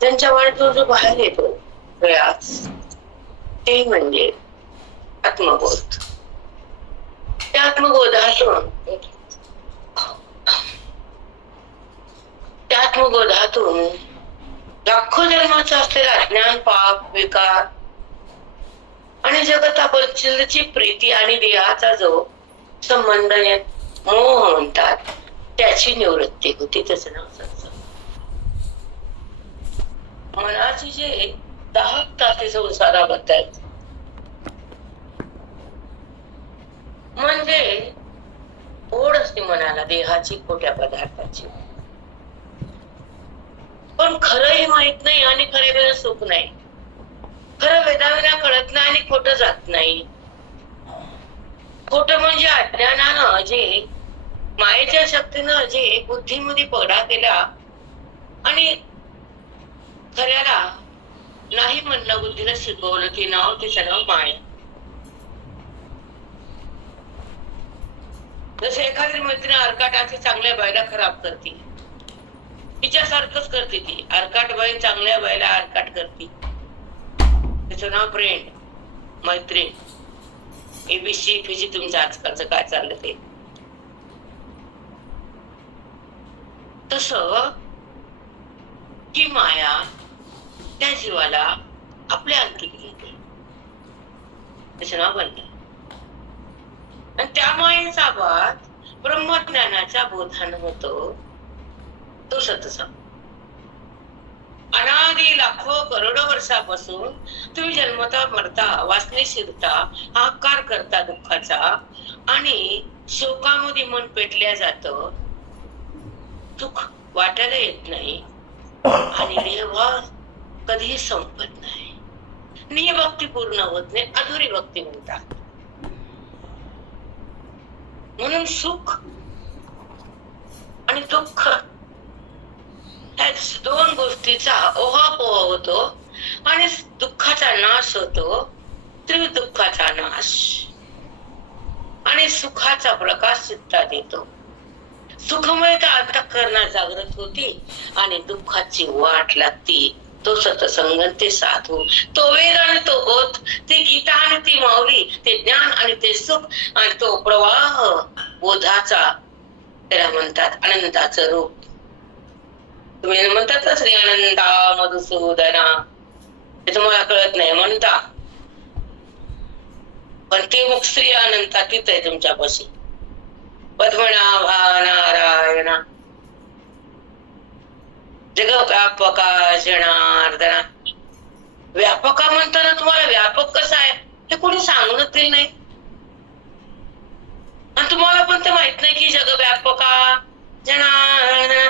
त्यांच्या मनातून जो बाहेर येतो प्रयास, ते म्हणजे आत्मबोध. त्या आत्मबोधातून लाखो जन्माचा असलेला अज्ञान, पाप, विकार आणि जगताबद्दलची प्रीती आणि देहाचा जो संबंध, मोह म्हणतात, त्याची निवृत्ती होती. त्याचं नाव सत्संग. मनाची जे दाहकता ते संसाराबद्दल, म्हणजे ओढ असते मनाला देहाची, खोट्या पदार्थाची. पण खरंही माहित नाही आणि खरे वेळ सुख नाही. खरं वेदाविना कळत नाही आणि खोटं जात नाही. खोटं म्हणजे अज्ञानानं जे, मायेच्या शक्तीनं जे बुद्धीमध्ये पगडा केला आणि खऱ्याला नाही म्हणणं बुद्धीला शिकवलं, ते नाव, त्याचं नाव माया. जसे एखादी मैत्रीण अर्काटाची चांगल्या बायला खराब करते, तिच्यासारखंच करते ती. अर्काट बाई चांगल्या बायला अर्काट करते, त्याचं नाव फ्रेंड, मैत्रीण. एबीसी फिजी तुमचं आजकालचं काय चाललं ते. तस की माया त्या जीवाला आपल्या अंकित घेते, त्याचं नाव बनतं. आणि त्या मायेचा बाद ब्रह्मज्ञानाच्या बोधानं होतो, तो सत्संग. अनादी लाखो करोडो वर्षापासून तुम्ही जन्मता मरता, वासने शिरता, आकार करता दुःखाचा आणि शोकामध्ये मन पेटल्या जातं. दुःख वाटायला येत नाही आणि देह कधीही संपत नाही. नियभक्ती पूर्ण होत नाही, अधुरी भक्ती म्हणतात. म्हणून सुख आणि दुःख ह्या दोन गोष्टीचा ओहापोह होतो आणि दुःखाचा नाश होतो, त्रिविध दुःखाचा नाश, आणि सुखाचा प्रकाश चित्तात येतो. सुखमयता अंतःकरणात जागृत होती आणि दुःखाची वाट लागती. तो सत्संग, ते साधू, तो वेद आणि तो बोध, ते गीता आणि ती माऊली, ते ज्ञान आणि ते सुख आणि तो प्रवाह बोधाचा, त्याला म्हणतात आनंदाचं रूप. तुम्ही म्हणतात ना श्री आनंदा मधुसूदना, ते तुम्हाला कळत नाही म्हणता, पण ते मग श्री अनंता तिथं आहे तुमच्यापाशी. पद्मनाभा नारायणा जगव्यापका जनार्दना. व्यापका म्हणताना तुम्हाला व्यापक कसा आहे हे कोणी सांगूनच दिलं नाही, आणि तुम्हाला पण ते माहित नाही की जगव्यापका जनार्दना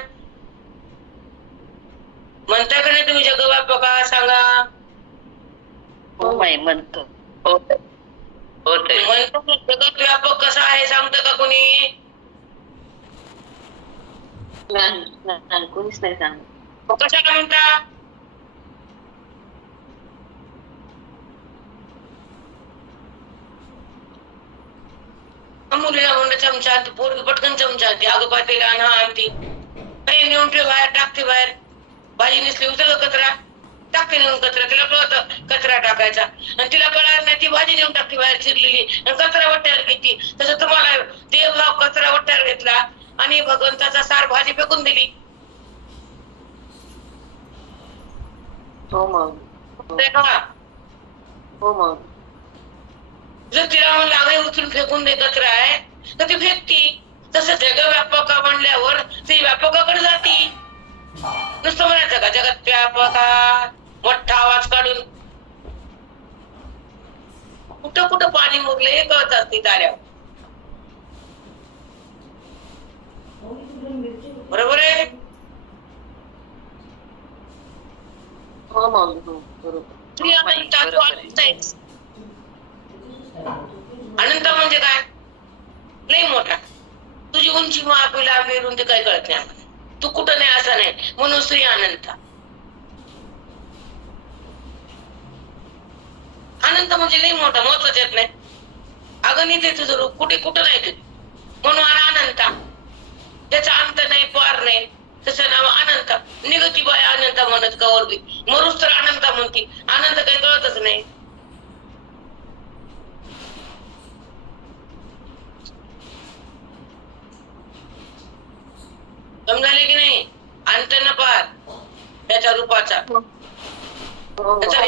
म्हणता का नाही तुम्ही? जगव्यापका सांगा. हो माय म्हणतो. म्हणतो जगत व्यापक कसा आहे सांगतं का कोणी? कोणीच नाही सांगत. कशाला म्हणता? मुलीला म्हणलं चमचा, पोरगी पटकन चमचा ती अगं पातेला आणती, काही नेऊन ठेव बाहेर, टाकते बाहेर. भाजी नसली उचल कचरा, टाकते नेऊन कचरा. तिला कळत कचरा टाकायचा आणि तिला कळणार नाही, ती भाजी नेऊन टाकते बाहेर चिरलेली आणि कचरा वट्ट्यावर घेतली. तसं तुम्हाला देवभाव कचरा वट्ट्यावर घेतला आणि भगवंताचा सार भाजी फेकून दिली. हो मग. हो मग. जर तिला म्हणलं अगं उचलून फेकून दे, कचरा आहे, तर ती फेकती. तसं जग व्यापका म्हणल्यावर ती व्यापकाकडे जाती. नुसतं म्हणायचं का जगत व्यापका, मोठा आवाज काढून? कुठं कुठं पाणी मुरले हे कळत असते ताऱ्यावर. बरोबर आहे? हो मग. बरोबर. अनंत म्हणजे काय? लई मोठा. तुझी उंची मापी लांबी रुंदी काही कळत नाही आम्हाला. तू कुठं नाही असं नाही, म्हणून श्री अनंत. अनंत म्हणजे लई मोठा, महत्वाच येत नाही. अगणित आहे तुझं रूप, कुठे कुठं नाही ते, म्हणून अनंत. त्याचा अंत नाही, पार नाही, तसं नाव अनंत. निगती बाय अनंत म्हणत कवर मरुस तर अनंत म्हणती. अनंत काही कळतच नाही. समजाले की नाही? अंत न पार त्याच्या रूपाचा त्याचा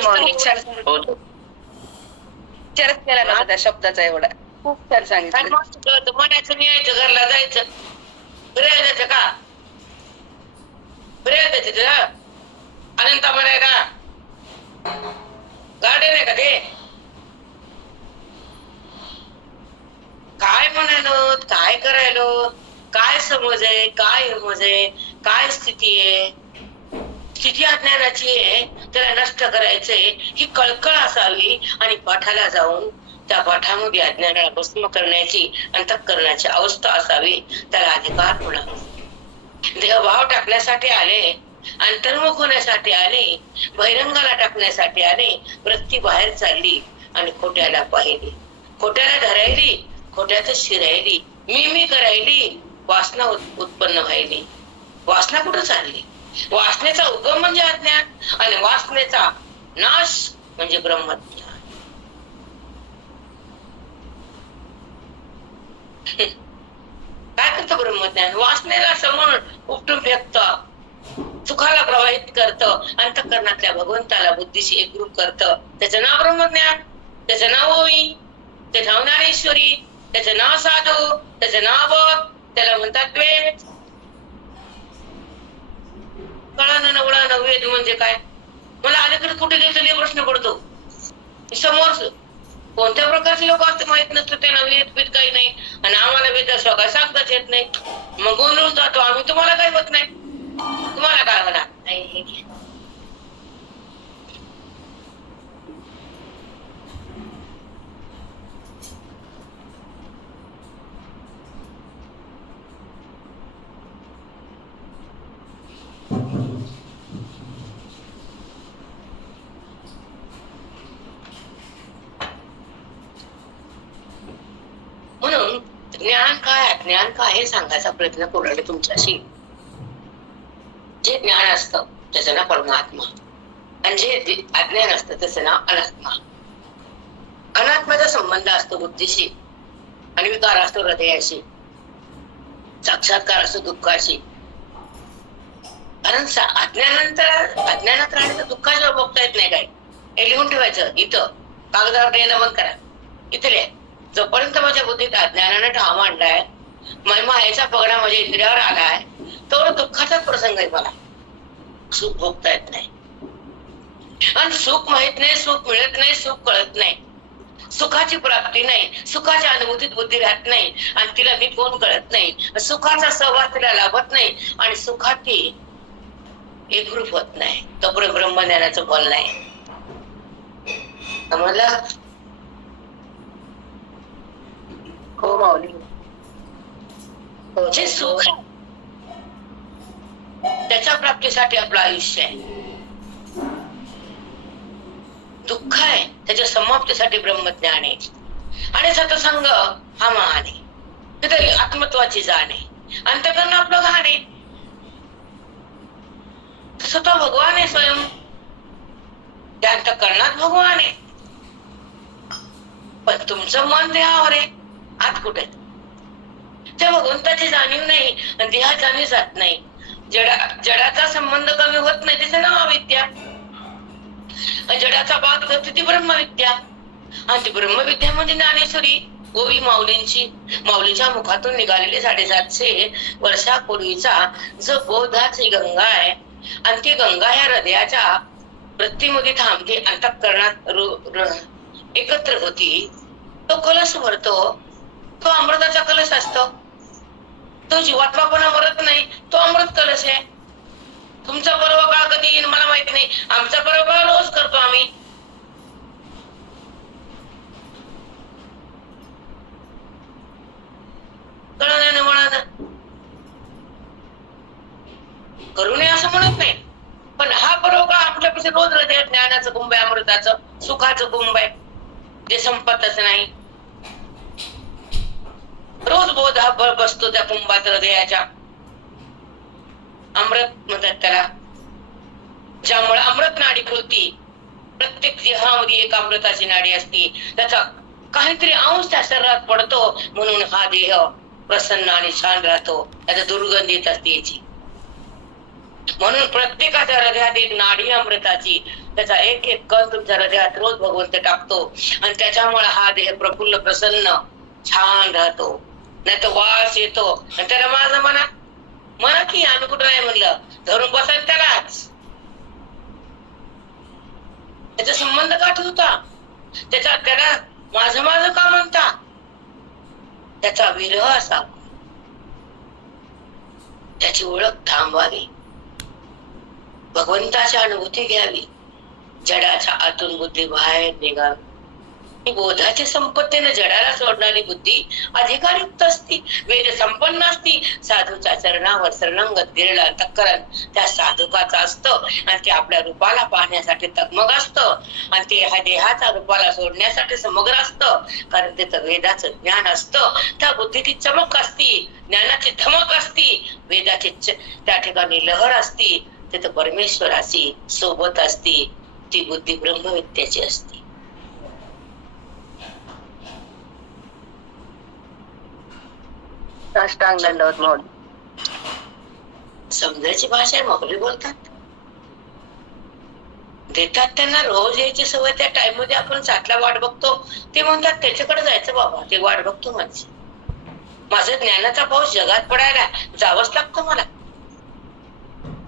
विचार केला ना त्या शब्दाचा एवढा खूप छान सांगितलं. म्हणायचं न्यायचं घरला जायचं फिरायला जायचं का? फिरायला जायचं तुझा अनंत म्हणायला गार्डन आहे का ते? काय म्हणायलो, काय करायलो, काय समज आहे, काय समज आहे, काय स्थिती आहे? स्थिती अज्ञानाची आहे, त्याला नष्ट करायचंय ही कळकळ असावी आणि पाठाला जाऊन त्या पाठामध्ये अज्ञानाला भस्म करण्याची अंतःकरणाची अवस्था असावी. त्याला अधिकार होणार. देहभाव टाकण्यासाठी आले, अंतर्मुख होण्यासाठी आले, बहिरंगाला टाकण्यासाठी आले. वृत्ती बाहेर चालली आणि खोट्याला पाहिली, खोट्याला धरायली, खोट्यात शिरायली, मी करायली. वासना उत्पन्न व्हायली. वासना कुठं चालली? वासनेचा उगम म्हणजे अज्ञान आणि वासनेचा नाश म्हणजे ब्रह्मज्ञान. काय करतं ब्रह्मज्ञान? वासनेला समोर उपटून फेकतं, सुखाला प्रवाहित करतं, अंतःकरणातल्या भगवंताला बुद्धीशी एकरूप करतं. त्याचं नाव ब्रह्मज्ञान, त्याचं नाव ओवी, त्याचं नाव ज्ञानेश्वरी, त्याचं नाव साधू, त्याचं नाव बघ, त्याला म्हणतात वेद. कळानं नवळानं वेद म्हणजे काय? मला अलीकडे कुठे गेलं प्रश्न पडतो. समोर कोणत्या प्रकारचे लोक असते माहित नसतं, त्यांना वेद काही नाही आणि आम्हाला वेद काय सांगताच येत नाही. मग गोंधळून जातो आम्ही. तुम्हाला काय होत नाही? तुम्हाला काय होणार नाही? म्हणून ज्ञान काय, अज्ञान काय हे सांगायचा प्रयत्न करू तुमच्याशी. जे ज्ञान असतं त्याचं नाव परमात्मा आणि जे अज्ञान असतं त्याचं नाव अनात्मा. अनात्म्याचा संबंध असतो बुद्धीशी आणि विकार असतो हृदयाशी, साक्षात्कार असतो दुःखाशी. कारण अज्ञानात राहिलं तर दुःखाशिवाय बघता येत नाही. काय हे लिहून ठेवायचं इथं, कागदावर लिहायला बंद करा. इथले जोपर्यंत माझ्या बुद्धीत अज्ञानाने ठाव मांडलाय, मायेचा पगडा माझ्या इंद्रियावर आलाय, तर दुःखाचाच प्रसंग आहे. मला सुख भोगता येत नाही आणि सुख माहित नाही, सुख मिळत नाही, सुख कळत नाही, सुखाची प्राप्ती नाही, सुखाच्या अनुभूतीत बुद्धी राहत नाही आणि तिला मी कोण कळत नाही. सुखाचा सहवास तिला लाभत नाही आणि सुखात ती एकरूप होत नाही. तोपर्यंत ब्रह्मज्ञानाचं बोल नाही. समजलं? हो माऊली. जे सुख आहे त्याच्या प्राप्तीसाठी आपलं आयुष्य आहे. दुःख आहे त्याच्या समाप्तीसाठी ब्रह्मज्ञान आहे. आणि सत्संग हा महान आहे. तिथे आत्मत्वाची जाण आहे. अंतःकरण आपलं घाण आहे. तसं तो भगवान आहे स्वयं. त्या अंतःकरणात भगवान आहे. पण तुमचं मन देहावर आहे. आत कुठे? त्या भगवंताची जाणीव नाही आणि देहा जाणीव जात नाही. जडाचा संबंध कमी होत नाही, त्याचं नाव अविद्या. जडाचा भाग धरते ती ब्रह्मविद्या आणि ती ब्रह्मविद्या म्हणजे ज्ञानेश्वरी ओवी माऊलीच्या मुखातून निघालेली 750 वर्षापूर्वीचा जो बोधाची गंगा आहे आणि ती गंगा ह्या हृदयाच्या वृत्तीमध्ये थांबते, अंतःकरणात एकत्र होती. तो कलश भरतो, तो अमृताचा कलश असतो. तो जीवात्मा पण मरत नाही, तो अमृत कलश आहे. तुमचा पर्व काळ कधी येईल मला माहिती नाही. आमचा पर्व काळ रोज करतो आम्ही. कळलं म्हणा करू नये असं म्हणत नाही, पण हा पर्व काळ आपल्यापेक्षा रोज हृदयात ज्ञानाचं कुंभ आहे, अमृताचं सुखाचं कुंभ आहे, जे संपतच नाही. रोज बोध हा बसतो त्या कुंभात हृदयाच्या. अमृत म्हणतात त्याला, ज्यामुळे अमृत नाडी फुलती. प्रत्येक देहामध्ये एक अमृताची नाडी असती, त्याचा काहीतरी अंश त्या शरीरात पडतो, म्हणून हा देह प्रसन्न आणि छान राहतो. त्याचा दुर्गंध येत असते याची. म्हणून प्रत्येकाच्या हृदयात एक नाडी अमृताची, त्याचा एक एक कण तुमच्या हृदयात रोज भगवंत टाकतो आणि त्याच्यामुळे हा देह प्रफुल्ल प्रसन्न छान राहतो. नाही तर वास येतो आणि त्याला माझं म्हणा की आम्ही कुठं नाही म्हणलं, धरून बसायचं त्यालाच. त्याचा संबंध का ठेवता, त्याला माझं का म्हणता, त्याचा विरह असा, त्याची ओळख थांबवावी, भगवंताची अनुभूती घ्यावी, जडाच्या आतून बुद्धी बाहेर निघावी. बोधाची संपत्तीने जडाला सोडणारी बुद्धी अधिकारयुक्त असती, वेद संपन्न असती. साधूच्या चरणावर शरणंगत गेलेला तक्करण त्या साधुकाचा असतं आणि ते आपल्या रूपाला पाहण्यासाठी तगमग असतं आणि ते ह्या देहाच्या रूपाला सोडण्यासाठी समग्र असतं. कारण तिथं वेदाचं ज्ञान असतं, त्या बुद्धीची चमक असती, ज्ञानाची धमक असती, वेदाची त्या ठिकाणी लहर असती, तिथं परमेश्वराची सोबत असती. ती बुद्धी ब्रह्मविद्याची असते. समजायची भाषा आहे, माऊली बोलतात, देतात त्यांना रोज यायची सवय. त्या टाइम मध्ये आपण सातला वाट बघतो, ते म्हणतात त्याच्याकडे जायचं बाबा, ते वाट बघतो माझं ज्ञानाचा पाऊस जगात पडायला जावंच लागतं मला.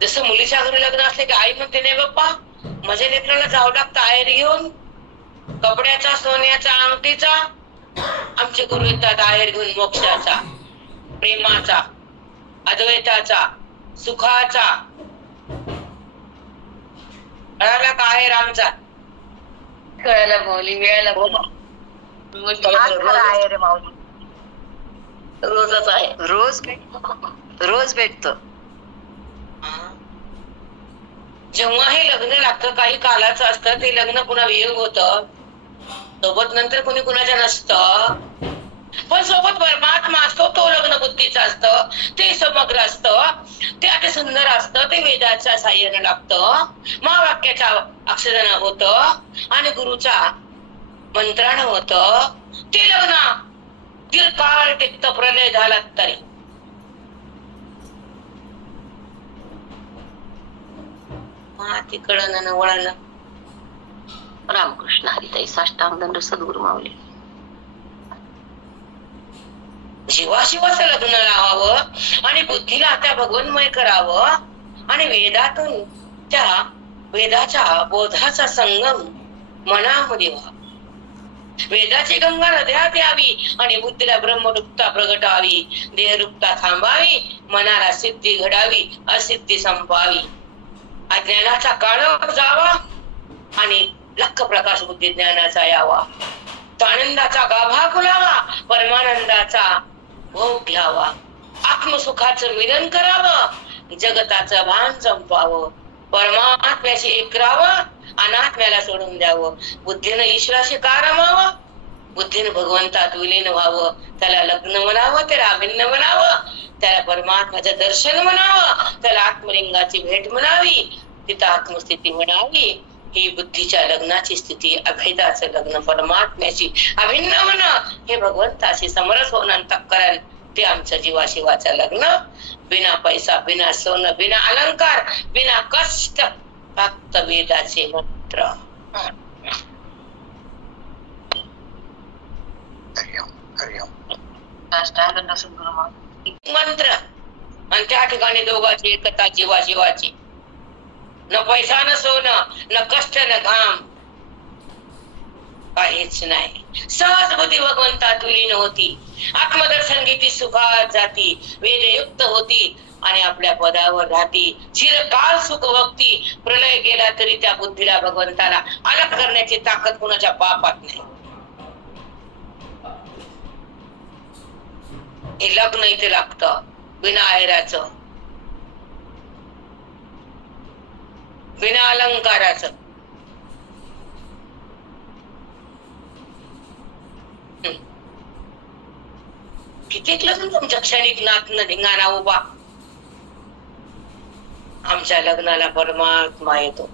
जसं मुलीच्या घरी लग्न असले की आई म्हणते नाही बाप्पा माझ्या लेकराला जावं लागतं आहेर घेऊन, कपड्याचा, सोन्याचा, अंगठीचा. आमचे गुरु येतात आहेर घेऊन मोक्षाचा, प्रेमाचा, अद्वैताचा, सुखाचा. कळाला का आहेर आमचा? कळायला माऊली, मिळायला रोजच आहे, रोज भेटतो. जेव्हा हे लग्न लागतं, काही कालाचं असतं ते लग्न, पुन्हा वियोग होतं सोबत, नंतर कुणी कुणाच्या नसतं, पण सोबत परमात्मा असतो, तो लग्न बुद्धीचा असतं, ते समग्र असतं, ते अति सुंदर असतं, ते वेदाच्या साह्याने लागतं, महावाक्याच्या अक्षरानं होतं आणि गुरुच्या मंत्रानं होतं. ते लग्न दीर्घकाळ टिकतं, प्रलय झाला तरी. तिकडं वळण. रामकृष्ण हरिताई, साष्टांग दंड सद्गुरु माऊली. जीवाशिवाचं लग्न लावावं आणि बुद्धीला त्या भगवन्मय करावं आणि वेदातून त्या वेदाच्या बोधाचा संगम मनामध्ये व्हावा. वेदाची गंगा हृदयात यावी आणि बुद्धीला ब्रह्मरूपता प्रगटावी, देहरूपता थांबावी, मनाला सिद्धी घडावी, असिद्धी संपावी. अज्ञानाचा काळ जावा आणि लख प्रकाश बुद्धी ज्ञानाचा यावा. आनंदाचा गाभा खुलावा, परमानंदाचा भोग घ्यावा. आत्मसुखाचं मिलन करावं, जगताचं भान संपावं, परमात्म्याशी एक राहावं, अनात्म्याला सोडून द्यावं. बुद्धीनं ईश्वराशी का रमावं, बुद्धीनं भगवंतात विलीन व्हावं. त्याला लग्न म्हणावं, त्याला अभिन्न म्हणावं, त्याला परमात्म्याचं दर्शन म्हणावं, त्याला आत्मलिंगाची भेट म्हणावी, तिथं आत्मस्थिती म्हणावी. ही बुद्धीच्या लग्नाची स्थिती, अभेदाचं लग्न, परमात्म्याची अभिन्न म्हण, हे भगवंताशी समरस होणं तक्करण, ते आमचं जीवाशिवाचं लग्न. बिना पैसा, बिना सोनं, बिना अलंकार, बिना कष्ट, फक्त वेदाचे मंत्र. मंत्र आणि त्या ठिकाणी दोघांची एकता जीवाशिवाची. न पैसा, न सोनं, न कष्ट, न घाम, काहीच नाही. सहज बुद्धी भगवंतात विलीन होती, आत्मदर्शन घेती, सुखात जाती, वेदयुक्त होती आणि आपल्या पदावर राहती. चिरकाल सुख भक्ती, प्रलय गेला तरी त्या बुद्धीला भगवंताला अलग करण्याची ताकद कुणाच्या पापात नाही. हे लग्न इथे लागतं बिना आहेराचं, बिना अलंकाराचं. कितीक लग्न तुमच्या क्षणिक नातनं धिंगाणा उभा. आमच्या लग्नाला परमात्मा येतो,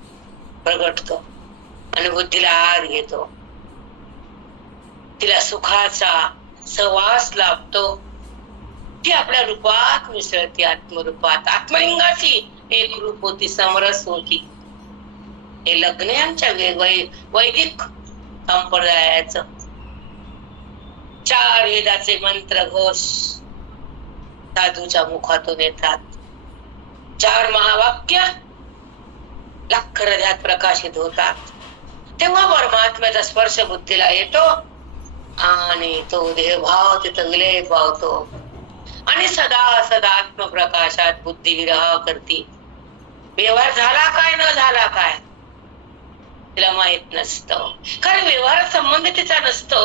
प्रगटतो आणि बुद्धीला आत घेतो. तिला सुखाचा सहवास लाभतो. ती आपल्या रूपात मिसळते, आत्मरूपात. आत्मलिंगाची एक रूप होती, समरस होती. हे लग्न आमच्या वैदिक संप्रदायाचं. 4 वेदाचे मंत्र घोष साधूच्या मुखातून येतात. 4 महावाक्य लाख हृदयात प्रकाशित होतात. तेव्हा परमात्म्याचा स्पर्श बुद्धीला येतो आणि तो देहभाव तिथं विलय पावतो आणि सदा सदा आत्मप्रकाशात बुद्धी विरह करते. व्यवहार झाला काय न झाला काय तिला माहित नसतं, कारण व्यवहारात संबंध तिचा नसतो,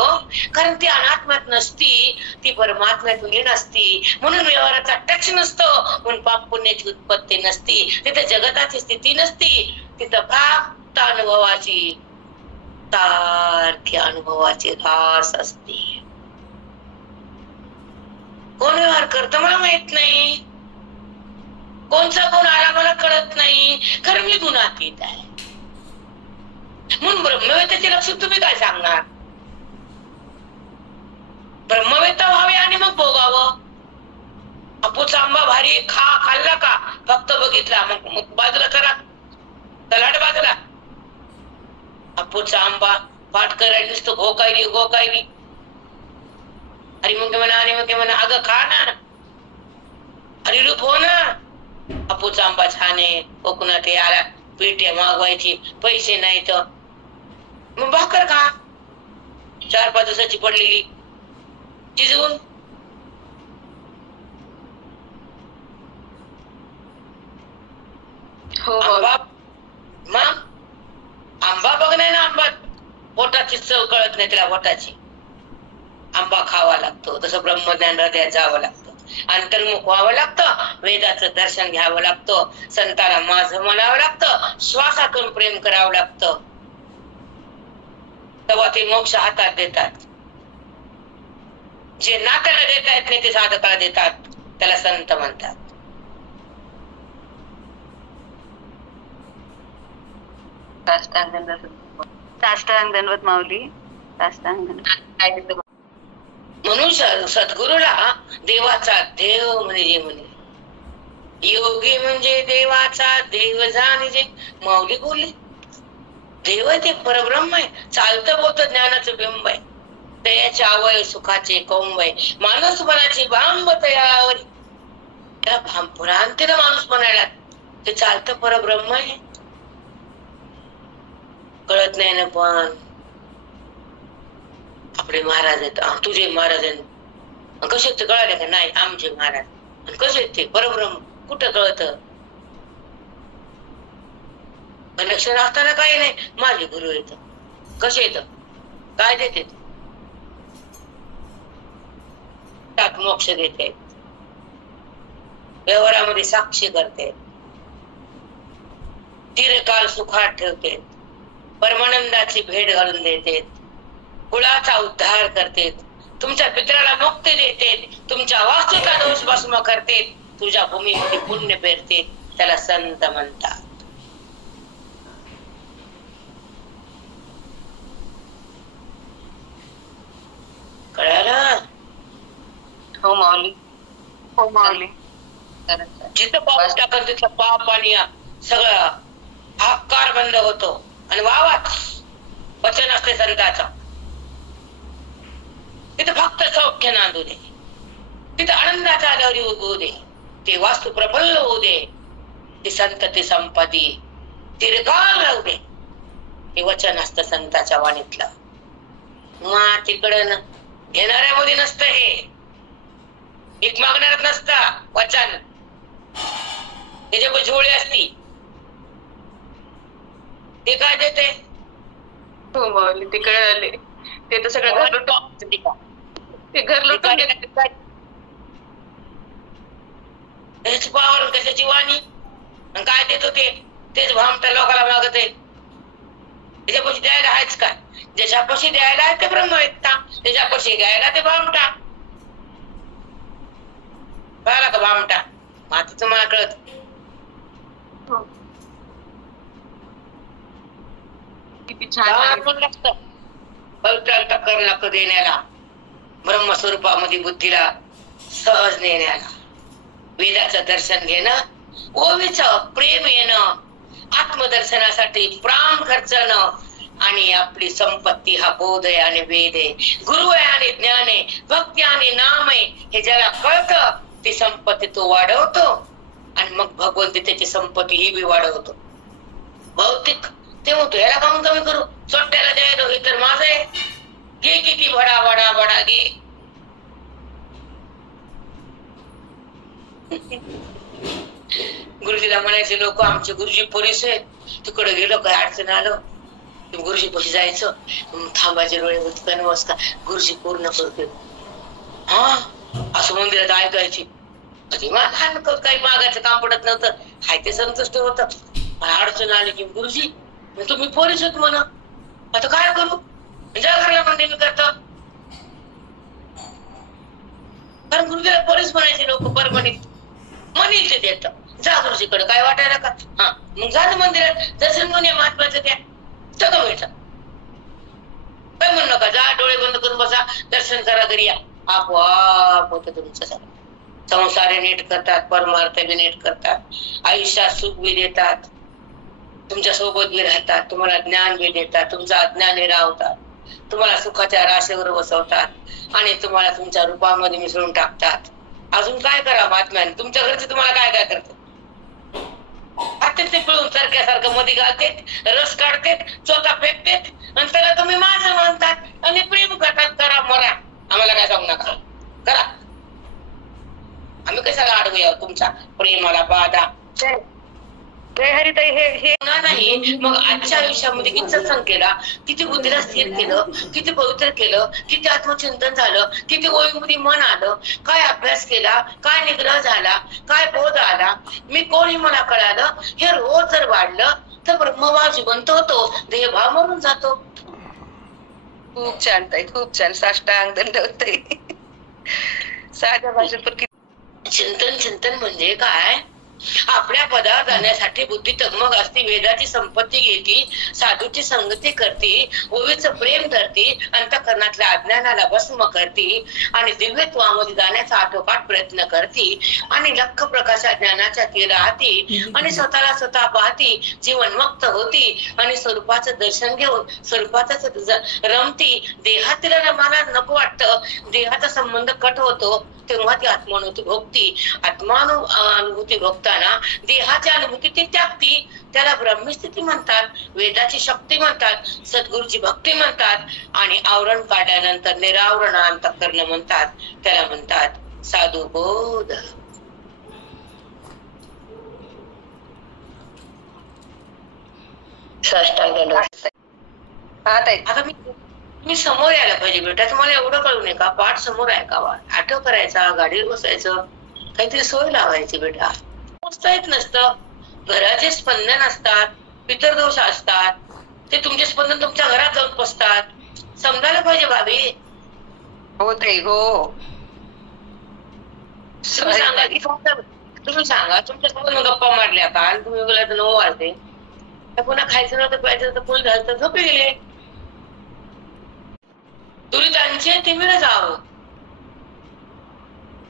कारण ती अनात्म्यात नसती, ती परमात्म्यात विलीन असती. म्हणून व्यवहाराचा टच नसतो, म्हणून पाप पुण्याची उत्पत्ती नसती. तिथे जगताची स्थिती नसती, तिथं फक्त अनुभवाची, सारखी अनुभवाची रास असते. कोण व्यवहार करतो मला माहित नाही, कोणचा कोण आला मला कळत नाही, कारण मी गुणातीत आहे. म्हणून ब्रह्मवेत्याचे लक्षण तुम्ही काय सांगणार? ब्रह्मवेत्ता व्हावे आणि मग भोगावं. अपूचा आंबा भारी खाल्ला का? फक्त बघितला मग बाजूला करा, तलाड बाजूला. अपूचा आंबा पाठ करायला नुसतं घोकायली घोकायली. आणि मग म्हणा अगं खा ना, हरिरूप हो ना. अपूचा आंबा छान आहे, कोकणात आला, पेट्या मागवायची, पैसे नाही तर मग भाकर खा, 4-5 दिवसाची पडलेली शिजवून. मग आंबा बघ नाही ना, आंबा पोटाची चव कळत नाही तिला, पोटाची. आंबा खावा लागतो, तसं ब्रह्मज्ञान हृदयात जावं लागतं, अंतर्मुख व्हावं लागतं, वेदाचं दर्शन घ्यावं लागतं, संताला माझं म्हणावं लागतं, श्वासातून प्रेम करावं लागतं. तेव्हा ते मोक्ष हातात देतात. जे नात्याला देता येत नाही ते साधकाला देतात, त्याला संत म्हणतात. साष्टांग दंडवत माऊली. म्हणून सद्गुरूला देवाचा देव म्हणजे म्हणे, योगी म्हणजे देवाचा देव जाणे. माऊली बोलले देव ते परब्रह्म आहे, चालतं बोलतं ज्ञानाचं बिंब आहे, दयाचे अवय सुखाचे कौंब आहे, माणूसपणाची भांब तयावर. त्या भ्रांतीनं माणूस बनायला ते चालतं परब्रह्म आहे. कळत नाही ना, पण आपले महाराज आहेत, तुझे महाराज आहेत, कसे ते कळाले का? नाही, आमचे महाराज. आणि कसे ते परब्रह्म कुठं कळत? कनेक्शन असताना काही नाही, माझे गुरु येत, कसे येत, काय देते, मोक्ष देते, व्यवहारामध्ये साक्षी करते, चिरकाल सुखात ठेवते, परमानंदाची भेट घालून देते, कुळाचा उद्धार करते, तुमच्या पितराला मुक्ती देते, तुमच्या वास्तूचा दोष भस्म करते, तुझ्या भूमीमध्ये पुण्य पेरते. त्याला संत म्हणतात. कळालं? हो माऊली, हो माऊली. जिथं पाऊस टाकल तिथं पाप आणि सगळं हाकार बंद होतो आणि वावाच वचन असते संताचं. तिथं फक्त सौख्य नांदू दे, तिथं आनंदाचा लहरी उगवू दे, ते वास्तू प्रफुल्ल होऊ दे, ती संतती संपत्ती दीर्घकाळ राहू दे. हे वचन असतं संताच्या वाणीतलं. मग तिकडं घेणाऱ्यामध्ये नसतं, हे भीक मागणाऱ्यात नसता वचन, त्याच्या झोळी असती. ते काय देते? हो माऊली, तिकडे आले ते तर सगळं घर लुटून, ते घर लुटून त्याची पावर, कशाची वाणी, काय देतो ते? तेच भामटा लोकांना मागत आहे. त्याच्यापाशी द्यायला आहेच काय? ज्याच्यापाशी द्यायला आहे ते ब्रह्मवेत्ता, त्याच्यापाशी घ्यायला ते भामटा. कळाला का भामटा? आता तुम्हाला कळत. किती छान पवित्र अंतःकरणाकडे देण्याला, ब्रह्मस्वरूपामध्ये बुद्धीला सहज नेण्याला, वेदाचं दर्शन घेणं, ओवीचं प्रेम येणं, आत्मदर्शनासाठी प्राण खर्चणं, आणि आपली संपत्ती हा बोध आहे आणि वेद आहे, गुरु आहे आणि ज्ञान आहे, भक्ती आणि नाम आहे, हे ज्याला कळतं ती संपत्ती तो वाढवतो, आणि मग भगवंत त्याची संपत्ती ही बी वाढवतो. भौतिक ते म्हणतो याला काम कमी करू, चोट्याला द्यायला हे तर माझं आहे, घे किती बडा बडा बडा घे. गुरुजीला म्हणायचे लोक, आमचे गुरुजी पोलीस आहे, तिकडे गेलो काय अडचण आलं गुरुजी पशी जायचं, थांबायचे डोळे होते नमस्कार गुरुजी पूर्ण करते, हा असं मंदिरात ऐकायची. कधी काही मागायचं काम पडत नव्हतं, हाय ते संतुष्ट होत. अडचण आली की गुरुजी तुम्ही पोलीस होत म्हणा, आता काय करू, ज्या घरला म्हणते मी करतो. कारण गुरुजीला पोलीस म्हणायचे लोक परभणीत, म्हणील ते देत जा गुरुजीकडे काय वाटायला का, हा मग जा मंदिरात दर्शन घेऊन या महात्माचं, त्या सगळं मिळतं. काय म्हणू नका, जा डोळे बंद करून बसा, दर्शन करा, घरी या, आपोआप होतं तुमचं सगळं. संसार नीट करतात, परमार्थ बी नीट करतात, आयुष्यात सुख बी देतात, तुमच्या सोबत बी राहतात, तुम्हाला ज्ञान बी देतात, तुमचं अज्ञान राहतात, तुम्हाला सुखाच्या राशीवर बसवतात, आणि तुम्हाला तुमच्या रूपामध्ये मिसळून टाकतात. अजून काय करा महात्म्याने, तुमच्या घरचे तुम्हाला काय काय करतात, ते पिळून सारख्यासारखं मध्ये घालतेत, रस काढतेत, चोथा फेकतेत, आणि त्याला तुम्ही माझं म्हणतात आणि प्रेम करतात. करा मरा, आम्हाला काय सांगू नका, करा. आम्ही कशाला अडवूया तुमच्या प्रेमाला बाधा. नाही मग आजच्या आयुष्यामध्ये किती सत्संग केला, किती बुद्धीला स्थिर केलं, किती पवित्र केलं, किती आत्मचिंतन झालं, किती ओळीमध्ये मन आलं, काय अभ्यास केला, काय निग्रह झाला, काय बोध आला, मी कोणी मला कळालं, हे रोज जर वाढलं तर ब्रह्मभाव जिवंत होतो, देहभाव मरून जातो. खूप छान ताई, खूप छान. साष्टांग दंडवत साध्या भाषेत पण चिंतन म्हणजे काय, आपल्या पदावर जाण्यासाठी बुद्धी तगमग असते, वेदाची संपत्ती घेती, साधूची संगती करती, ओवीचं प्रेम धरती, अंतःकरणातल्या अज्ञानाला भस्म करती, आणि दिव्यत्वामध्ये जाण्याचा आटोकाट प्रयत्न करती, आणि लख प्रकाशा ज्ञानाच्या ती राहती, आणि स्वतःला स्वतः पाहती, जीवनमुक्त होती, आणि स्वरूपाचं दर्शन घेऊन स्वरूपाच रमती. देहातील रमाला नको वाटतं, देहाचा संबंध कट होतो, तेव्हा ती आत्मानुभूती भोगती. आत्मानुभूती भोगताना देहाची अनुभूती ती त्यागती, त्याला ब्रह्मस्थिती म्हणतात, वेदाची शक्ती म्हणतात, सद्गुरूची भक्ती म्हणतात, आणि आवरण काढल्यानंतर निरावरण अंतःकरण म्हणतात, त्याला म्हणतात साधू बोध. आता मी समोर यायला पाहिजे बेटा, तुम्हाला एवढं कळू नये का, पाठ समोर ऐकावा, आठव करायचा, गाडीवर बसायचं, काहीतरी सोय लावायची बेटा. पोचता येत नसतं, घराचे स्पंदन असतात, पितरदोष असतात, ते तुमचे स्पंदन तुमच्या घरात जाऊन बसतात, समजायला पाहिजे भाभी. हो ताई, हो. तुम्ही सांगा तुमच्या गप्पा मारल्या काल, तुम्ही बोला तर 9 वाजले, पुन्हा खायचं नव्हतं, प्यायचं नव्हतं, फुल झालं तर झोपे गेले. दुरितांचे तिमिर जावं.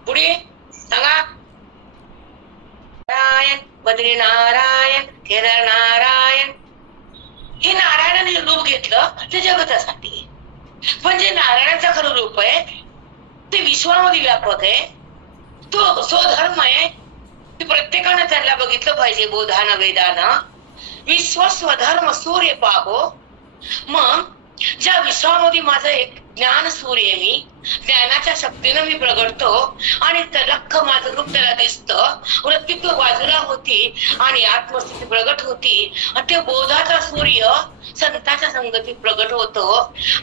पुढे सांगा, नारायण बद्री नारायण केदार नारायण. हे नारायणाने रूप घेतलं ते जगतासाठी, पण जे नारायणाचं खरं रूप आहे ते विश्वामध्ये व्यापक आहे, तो स्वधर्म आहे. प्रत्येकानं त्यांना बघितलं पाहिजे बोधानं वेदानं. विश्व स्वधर्म सूर्य पाहो. मग ज्या विश्वामध्ये माझं एक ज्ञान सूर्य, मी ज्ञानाच्या शक्तीनं मी प्रगटतो, आणि लख माझं रूप त्याला दिसतं, वृत्तित्व बाजूला होती, आणि आत्मस्थिती प्रगट होती, आणि ते बोधाचा सूर्य संतांच्या संगतीत प्रगट होतो,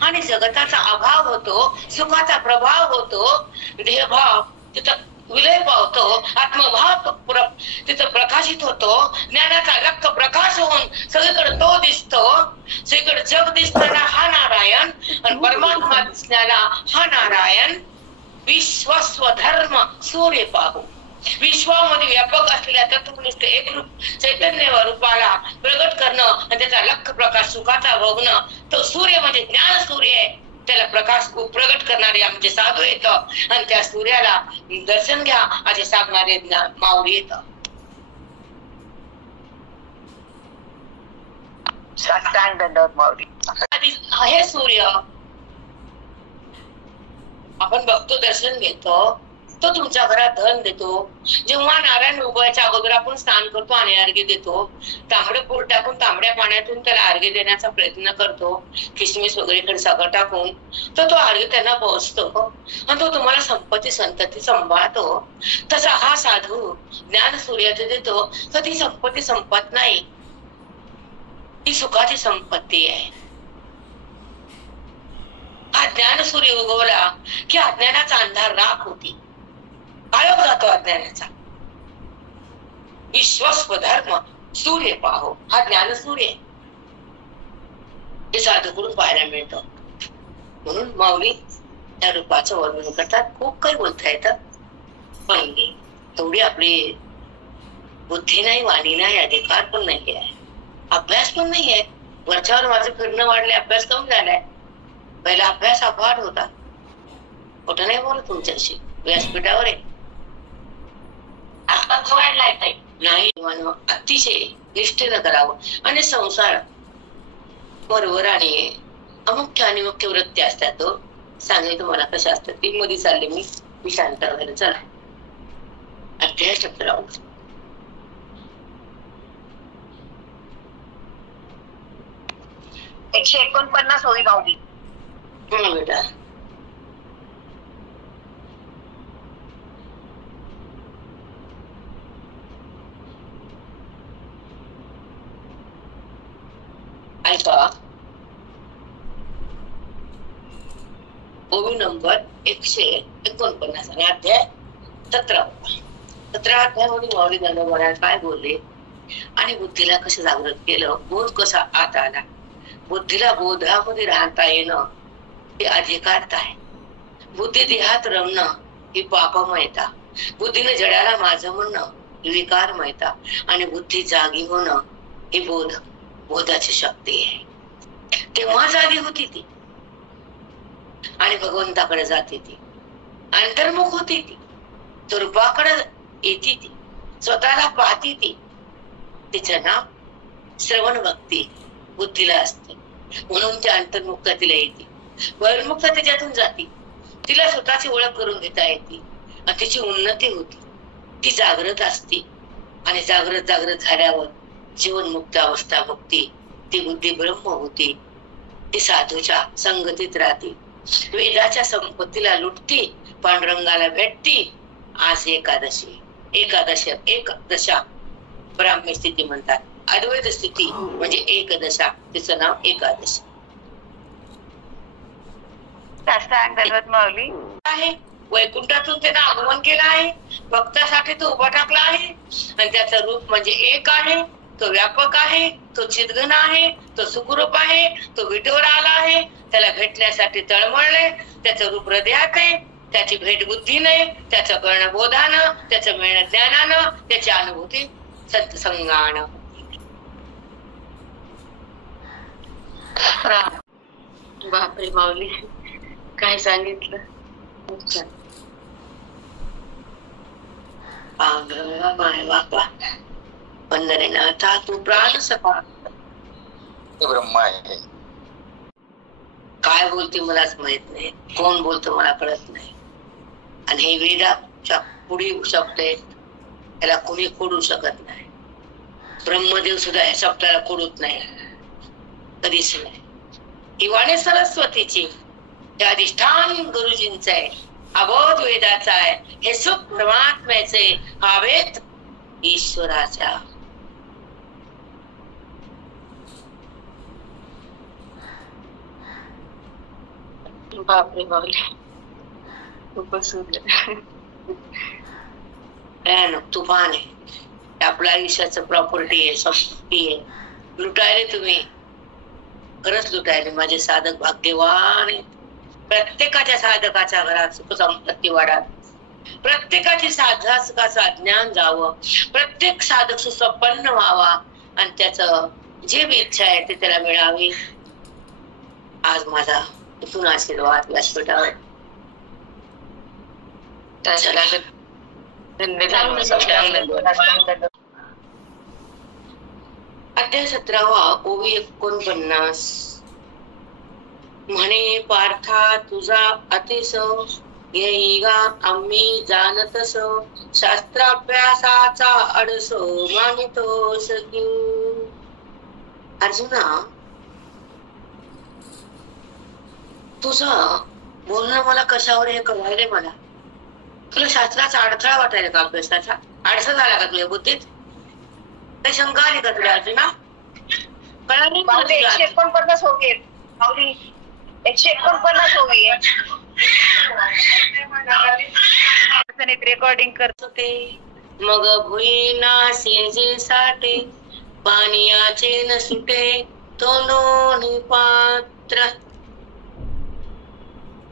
आणि जगताचा अभाव होतो, सुखाचा प्रभाव होतो, देहभाव तिथं विलय पावतो, आत्मभाव तिथं प्रकाशित होतो, ज्ञानाचा लख प्रकाश होऊन सगळीकडे तो दिसतो, सगळीकडे जग दिसताना हा नारायण, आणि परमात्मा दिसणारा हा नारायण. विश्व स्वधर्म सूर्य पाहू. विश्वामध्ये व्यापक असलेल्या तत्वनिष्ठ एक रूप चैतन्य रूपाला प्रगट करणं आणि त्याचा लख प्रकाश सुखाचा भोगणं. तो सूर्य म्हणजे ज्ञान सूर्य आहे. त्याला प्रकाश प्रगट करणारे आमचे साधू येत आणि त्या सूर्याला दर्शन घ्या असे सांगणारे माऊली येत. साष्टांग दंडवत माऊली. हे सूर्य आपण बघतो, दर्शन घेतो, तो तुमच्या घरात धन देतो. जेव्हा नारायण उभयाच्या अगोदर आपण स्नान करतो आणि अर्घ्य देतो, तांबडं फूल टाकून तांबड्या पाण्यातून त्याला अर्घ्य देण्याचा प्रयत्न करतो, किसमिस वगैरे सगळं टाकून, तर तो अर्घ्य त्यांना पोहोचतो आणि तो तुम्हाला संपत्ती संतती सांभाळतो. तसा हा साधू ज्ञान सूर्याचं देतो, तर ती संपत्ती संपत नाही, ती सुखाची संपत्ती आहे. हा ज्ञान सूर्य उगवला की अज्ञानाचा अंधार राख होती, काळोख जातो अज्ञानाचा. विश्वस्व धर्म सूर्य पाहो, हा ज्ञान सूर्य हे साधूकडून पाहायला मिळतं. म्हणून माऊली त्या रूपाचं वर्णन करतात. खूप काही बोलता येतं, पण एवढी आपली बुद्धी नाही, वाणी नाही, अधिकार पण नाही आहे, अभ्यास पण नाही आहे. वरच्यावर माझं फिरणं वाढले, अभ्यास कमी झालाय. पहिला अभ्यास अफाट होता. कुठं नाही बोलत तुमच्याशी, व्यासपीठावर आहे. नाही, अतिशय निष्ठेनं करावं. आणि संसार बरोबर आणि अमुख्य आणि मुख्य वृत्ती असतात. तो सांगेल तुम्हाला कशा असतात. ती मध्ये चालले मी शांत वगैरे. चला अध्याय शब्द राहू. 149 होईल माऊली. बेटा ऐका. ओवी नंबर 149 आणि अध्याय 17. 17 अध्यायामध्ये माऊली ज्ञानोबा काय बोलले आणि बुद्धीला कसं जागृत केलं, बोध कसा आत आला, बुद्धीला बोधामध्ये राहता येणं हे अधिकारता आहे. बुद्धी देहात रमणं ही पापमयता, बुद्धीने जडाला माझं म्हणणं ही विकारमयता आणि बुद्धी जागी होणं ही बोधाची शक्ती आहे. तेव्हा जागी होती ती आणि भगवंताकडे जाते ती, अंतर्मुख होती ती, स्वरूपाकडे येते ती, स्वतःला पाहती ती. तिचं नाव श्रवण भक्ती बुद्धीला असते, म्हणून त्या अंतर्मुखता तिला येते. बहिर्मुखता त्याच्यातून जाते, तिला स्वतःची ओळख करून घेता येते आणि तिची उन्नती होती. ती जागृत असते आणि जागृत झाल्यावर जीवनमुक्त अवस्था भक्ती, ती बुद्धी ब्रह्म होती. ती साधूच्या संगतीत राहते, वेदाच्या संपत्तीला लुटती, पांडुरंगाला भेटती. आज एकदशा ब्राह्मी स्थिती म्हणतात. अद्वैत स्थिती म्हणजे एकदशा, तिचं नाव एकादशी माऊली आहे. वैकुंठातून त्यानं आगमन केलं आहे, भक्तासाठी तो उभा टाकला आहे आणि त्याचं रूप म्हणजे एक आहे. तो व्यापक आहे, तो चिदघन आहे, तो सुखरूप आहे, तो विटेवर आला आहे. त्याला भेटण्यासाठी तळमळले. त्याचं रूप हृदयात आहे, त्याची भेट बुद्धीने, त्याचं कळणं बोधानं, त्याचं मिळणं ज्ञानानं, त्याची अनुभूती सत्संगानं. बापरे माऊली काय सांगितलं. माय बापा पंढरीनाथा तू प्राण सखा. ब्रह्मा आहे. काय बोलते मलाच माहित नाही, कोण बोलतो मला कळत नाही. आणि हे वेदाच्या पुढील शब्द आहेत, याला कोणी खोडू शकत नाही. ब्रह्मदेव सुद्धा या शब्दाला खोडूत नाही, कधीच नाही. ही वाणी सरस्वतीची, हे अधिष्ठान गुरुजींचं आहे, अबोध वेदाचा आहे. हे सुख परमात्म्याचे, हा वेद ईश्वराचा. बापरे बापरे खूपच सुंदर तुफान आहे. आपल्या आयुष्याचं प्रॉपर्टी आहे, संपत्ती आहे. लुटायले तुम्ही खरंच लुटायले. माझे साधक भाग्यवान आहेत. प्रत्येकाच्या साधकाच्या घरात सुख संपत्ती वाढा, प्रत्येकाची साधकाचा ज्ञान जावं, प्रत्येक साधक सुसंपन्न व्हावा आणि त्याचं जे बी इच्छा आहे ते त्याला मिळावी. आज माझा इथून आशीर्वाद व्यासपीठावर. अध्याय 17 ओवी 49. म्हणे पार्था तुझा अतिस येईगा आम्ही जाणतस, शास्त्राभ्यासाचा अडस मानितोस की. अर्जुना, तुझं बोलणं मला कशावर हे कळायलंय. मला तुला शास्त्राचा अडथळा वाटायला का? अभ्यासाचा अडसर झाला का तुझ्या बुद्धीत? काही शंका आली का तुला अर्जुना? कळाली? 149 होवी माऊली, 149 होवी रेकॉर्डिंग करत होते. मग भुईना सेजे साठे, पानियाचे न सुटे तोंडोनी पात्र.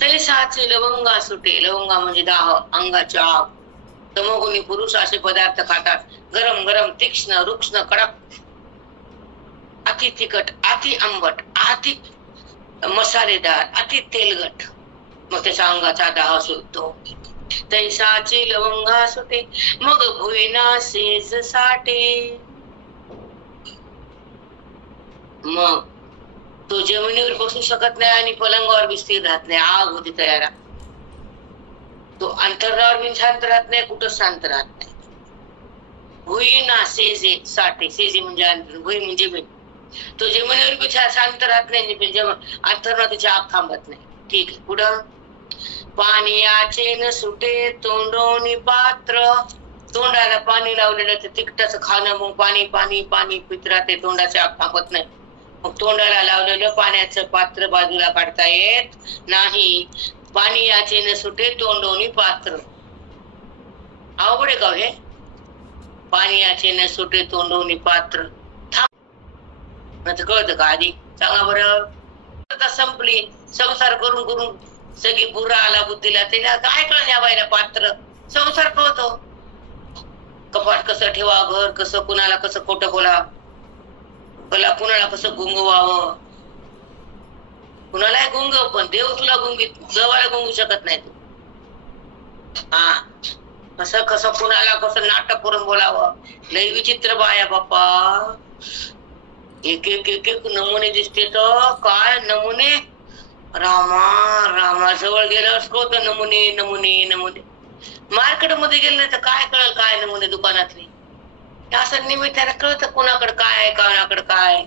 तैसाचे लवंगा सुटे. लवंगा म्हणजे दाह, अंगाची आग. तमोगुणी पुरुष असे पदार्थ खातात. गरम गरम, तीक्ष्ण, रुक्ष्ण, कडक, अति तिखट, अति आंबट, अति मसालेदार, अति तेलगट. मग त्याच्या अंगाचा दाह सुटतो. तैसाची लवंगा सुटे, मग भुईना सेज साठे. मग तो जमिनीवर बसू शकत नाही आणि पलंगावर बी स्थिर राहत नाही. आग होती तयार. तो अंतरावर बी शांत राहत नाही, कुठं शांत राहत नाही. भुईना सेजे साठे. सेजे म्हणजे अंतर, भुई म्हणजे जमीन. तो जमिनीवर बी शांत राहत नाही, अंतरावर त्याची आग थांबत नाही. ठीक आहे, पुढं. पानियाचे न सुटे तोंडोनी पात्र. तोंडाला पाणी लावलेलं ते तिखटाचं खाणं, मग पाणी पाणी पाणी पित राहते, तोंडाची आग थांबत नाही. मग तोंडाला लावलेलं पाण्याचं पात्र बाजूला काढता येत नाही. पाणी याचे न सुटे तोंडोनी पात्र. अवघड आहे का हे? पाणी याचे न सुटे तोंडोनी पात्र. कळतं का आधी? सांगा बरं. संपली. संसार करून करून सगळी बुरा आला बुद्धीला. त्याला काय कळलं या बाईला? पात्र. संसार कळतो. कपाट कसं ठेवा, घर कसं, कुणाला कसं खोटं बोला, कुणाला कसं गुंगवावं. कुणाला गुंगव, पण देव तुला देवाला गुंगू शकत नाही तू. हा, कसं कसं कुणाला कसं नाटक करून बोलावं. लय विचित्र बाया बाप्पा. एक एक एक एक नमुने दिसते. तर काय नमुने! रामाजवळ गेल्यावर कळतं नमुने नमुने नमुने. मार्केट मध्ये गेलं नाही तर काय कळलं काय नमुने दुकानातले. असं निमित्ताने कळतं कुणाकडे काय, कोणाकडे काय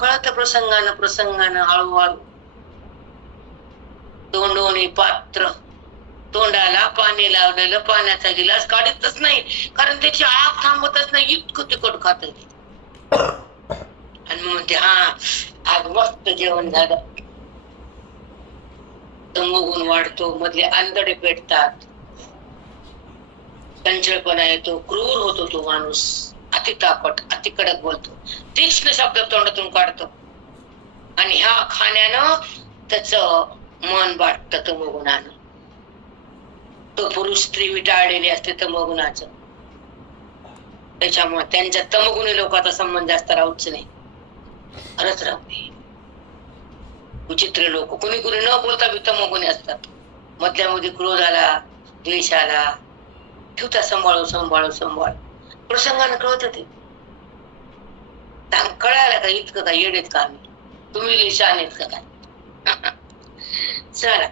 कळतं. प्रसंगानं हळूहळू. तोंडोनी पात्र. तोंडाला पाणी लावलेलं पाण्याचा गिलास काढतच नाही, कारण त्याची आग थांबतच नाही. इतकं तिखट खात. आणि मग म्हणते हा आज मस्त जेवण झालं. तमोगुण वाढतो, मधले आंधळे पेटतात, चंचलपणा येतो, क्रूर होतो तो माणूस. अति तापट, अति कडक बोलतो, तीक्ष्ण शब्द तोंडातून काढतो. आणि ह्या खाण्यानं त्याच मन वाटतं तमोगुणानं. तो पुरुष स्त्री विटाळलेली असते तमोगुणाचं. त्याच्यामुळे त्यांच्या तमोगुणी लोकांचा संबंध जास्त राहूच नाही. खरंच राहू नये. विचित्र लोक कुणी कुणी न बोलता बी तमोगुणी असतात. मधल्यामध्ये क्रोधाला, द्वेषाला ठेवता सांभाळू. प्रसंगानं कळत ते. कळायला का इतकं काय येडेत का आम्ही? तुम्ही लिशान आहेत का काय? चला.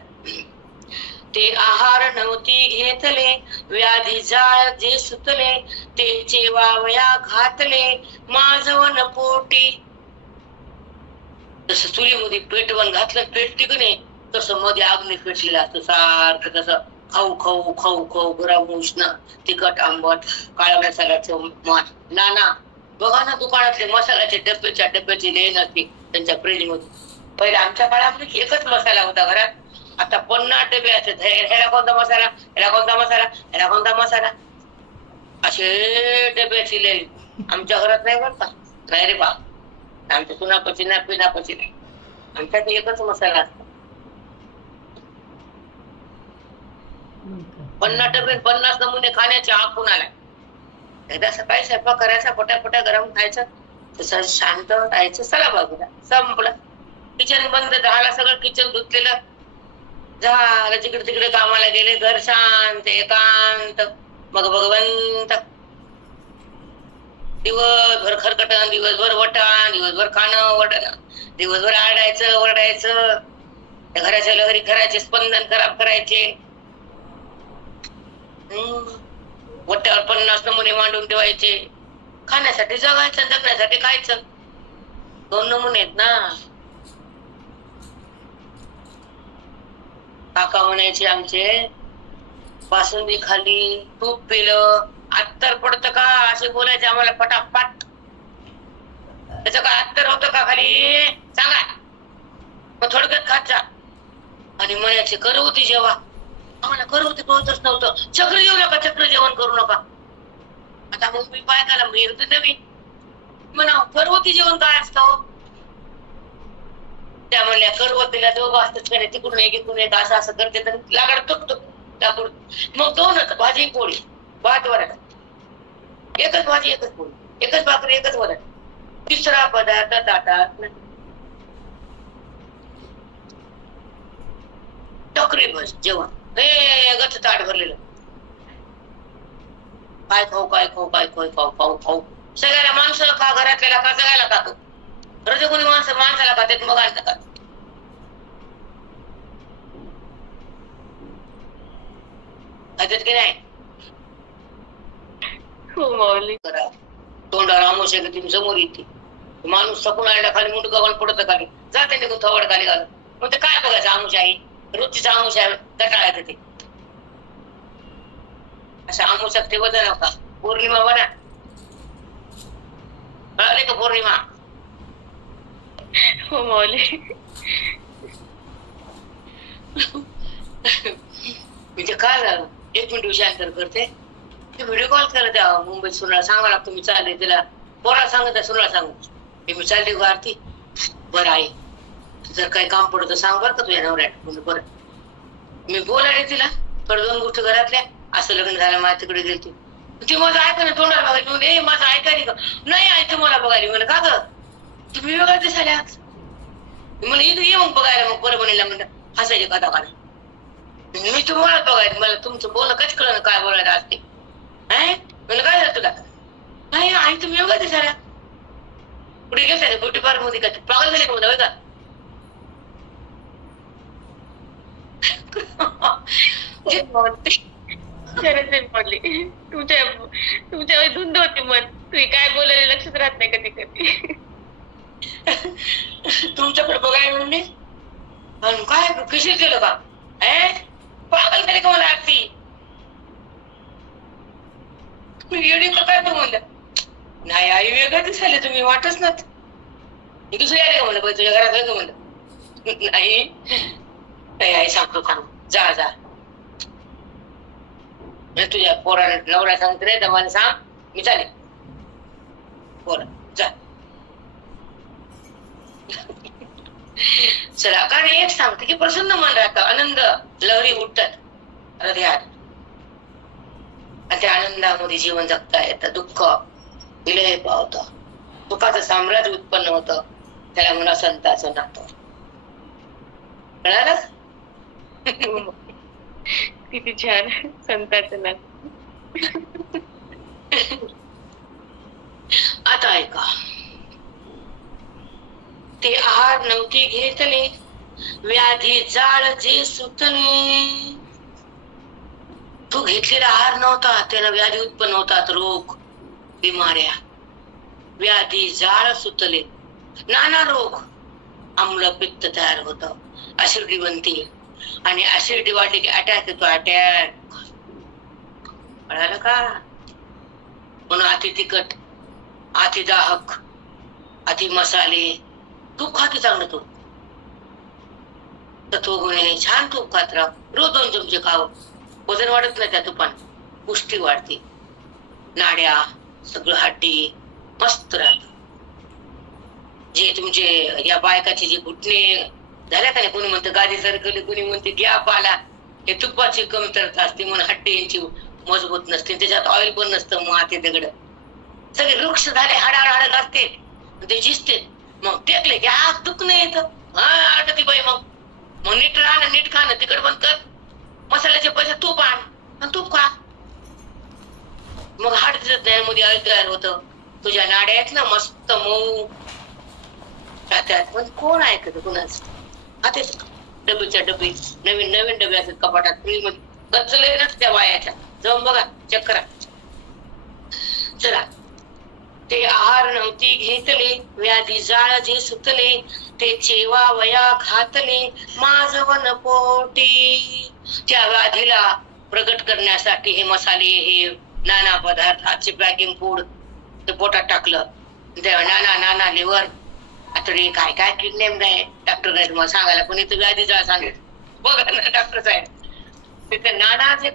ते आहार नव्हती घेतले, व्याधी जाळ जे सुतले, ते चेवावया घातले माझवन पोटी. जसं चुलीमध्ये पेटवण घातलं पेटते की नाही, तसं मध्ये अग्नी पेटलेलं असतं सारखं. तसं खाऊ खाऊ खाऊ खाऊ, गरम उष्ण, तिखट आंबट, काळ्या मसाल्याचं नाना. बघा ना दुकानातले मसाल्याचे डब्याची लेन असते त्यांच्या फ्रीज मध्ये. पहिले आमच्या काळामध्ये एकच मसाला होता घरात. आता 50 डबे असतात. ह्याला कोणता मसाला, ह्याला कोणता मसाला, ह्याला कोणता मसाला, असे डब्याची लेन आमच्या घरात नाही बरं का. नाही रे बा, आमच्या सुनापची नाही, पिनापची नाही. आमच्यात एकच मसाला असतो. 50 डबे 50 नमुने खाण्याचे आखून आलाय. एकदा सकाळी स्वयंपाक करायचा, पटापटा गरम खायचं, तसं शांत राहायचं. चला बाजूला, संपलं. किचन बंद झाला, सगळं किचन धुतलेलं झालं. जिकडे तिकडे कामाला गेले, घर शांत एकांत. मग भगवंत दिवसभर खरकटण, दिवसभर वटाण, दिवसभर खाणं वटणं, दिवसभर आरडायचं ओरडायचं, त्या घराच्या लहरी घराचे स्पंदन खराब करायचे. वट्यावर 50 नमुने मांडून ठेवायचे. खाण्यासाठी जगायचं, जगण्यासाठी खायचं. 2 नमुने आहेत ना. काका म्हणायचे आमचे, बासुंदी खाली, तूप पिलं, अत्तर पडतं का असे बोलायचे आम्हाला पटापट. त्याचं काय अत्तर होतं का खाली सांगा, मग थोडक्यात खात जा. आणि म्हणायचे करवती जेव्हा, आम्हाला करवती कळतच नव्हतं. चक्र येऊ नका, चक्र जेवण करू नका. आता मग मी बायकाला मिळते नवीन म्हणा करवती जेवण काय असतं. त्या म्हणल्या करवतीला दोघं असतात का नाही, तिकडून एक इकडून एक असं असं करते तर लागाड तुकतुक टाकून. मग 2च भाजी पोळी, भात वरण, एकच भाजी एकच पोळी, एकच भाकरी एकच वरण, तिसरा पदार्थ ताटात नाही. टकरी बस जेवण, हे गच ताट भरलेलं. काय खाऊ काय खाऊ काय खाऊ खाऊ खाऊ खाऊ. सगळ्याला माणसं खा, घरातल्याला खा, सगळ्याला खातो. रजोगुणी माणसं माणसाला खातात, मग आणतात खात. खातात की नाही. तोंडावर आमोशा तुम्ही समोर येते. माणूस थकून आलेला खाली मुंडका घालून पडत खाली जाते, निघून थवड खाली घालून. मग ते काय बघायचं आमुष आहे, रोजचीच आमुष आहे, गटाळायचं ते. अशा आमुषात ठेवत नका. पौर्णिमा बना, कळाले का पौर्णिमा. हो माऊली. म्हणजे काल 1 मिनिट विषयांतर करते. ते व्हिडिओ कॉल करा त्या मुंबईत सुनाला सांगा लागतो मी चालले. तिला पोराला सांगत सुनाला सांगू मी चालले का आरती. बरं आहे, जर काही काम पडत तर सांग बरं का तुझ्या नवऱ्यात. म्हणजे बरं मी बोलायला तिला थोडं 2 गोष्टी घरातल्या. असं लग्न झालं माझ्या तिकडे गेली ती माझं ऐका ना, तोंडाला बघायची म्हणजे माझं ऐकायला का नाही. ऐकतं मला बघायला. म्हणलं का ग तुम्ही वेगळ्या दिसायला म्हणलं इथं ये मग बघायला. मग बरं बनेला म्हणलं हसायचे कथा काढ. मी तुम्हाला बघायला, मला तुमचं बोलणं कच कळलं काय बोलायला असते. म्हणलं काय झालं तुला. नाही आई तुम्ही वेगळ्या दिसायला. कुठे गेलं ब्युटी पार्लर मध्ये का पागल झाली का होता का. तुमच्या धुंद होती मन. तुम्ही काय बोलायला लक्षात राहत नाही कधी कधी. तुमच्याकडे बघायला म्हणले काय कशी केलं का पागल झाली का मला आरती. येडी का काय तू म्हणलं. नाही आई वेगळं दिसायला तुम्ही वाटच ना. दुसरी आली का म्हणलं तुझ्या घरात वेगळं म्हणलं. नाही आई सांगतो सांग जा जा. तुझ्या पोराला नवरा सांगते रे तर मला सांग मी चालेल. पोरा जा. चला कारण एक सांगते की प्रसन्न मन राहतं, आनंद लहरी उठतात हृदयात आणि त्या आनंदामध्ये जीवन जगता येतं. दुःख विलय पावतं, दुःखाचं साम्राज्य उत्पन्न होतं. त्याला म्हणा संताचं नातं. कळालं. किती छान संताचं नातं. आता ऐका. ते आहार नव्हते घेतले, व्याधी जाळ जे सुटले. तू घेतलेला आहार नव्हता, त्याला व्याधी उत्पन्न होतात. रोग बिमाऱ्या व्याधी जाळ सुटले, नाना रोग. आम्ल पित्त तयार होत, ऍसिडिटी बनते आणि ऍसिडिटी वाढली की अटॅक येतो. अटॅक कळालं का. म्हणून अति तिखट, अति दाहक, अति मसाले. तूप खा की चांगलं तूप. तत्वगुणी छान तूप खात राहा. रोज 2 चमचे खावं. वजन वाढत नाही त्या तुपाने, पुष्टी वाढते. नाड्या सगळं हड्डी मस्त राहत. जे तुमचे या बायकाचे जे घुटणे झाल्या का नाही, कोणी म्हणतं गादी सरकली, कोणी म्हणते गॅप आला, हे तुपाची कमतरता असते म्हणून हड्डी यांची मजबूत नसते, त्याच्यात ऑइल पण नसतं, माती दगड सगळे वृक्ष झाले, हाडाड असते ते झिजते. मग टेकले की आग दुखणं येतं. हा आटती बाई. मग नीट राहणं, नीट खाणं, तिकड बंद कर, मसाल्याचे पैसे तूप आण आणि तूप खा. मग हाड दिसत नाही, मध्ये ऑइल तयार होतं. तुझ्या नाड्या आहेत ना मस्त मऊ त्यात, पण कोण ऐकत कुणाच? आता डबीच्या डबी नवीन नवीन डबे असतात कपाटात, फ्रीज मध्ये गचले ना त्या वायाच्या, जाऊन बघा, चेक करा. चला, ते आहार नव्हती घेतले, व्याधी जाळ जे सुतले, ते चेवा वया घातले माझवन पोटी. त्या व्याधीला प्रगट करण्यासाठी हे मसाले, हे नाना पदार्थ, आजचे पॅकिंग फूड ते पोटात टाकलं. नाना लिव्हर आतडी काय काय किडनेम नाही, डॉक्टर नाही तुम्हाला सांगायला, पण इथं व्याधी जाळ सांगेल. बघा ना डॉक्टर साहेब, तिथे नाना जे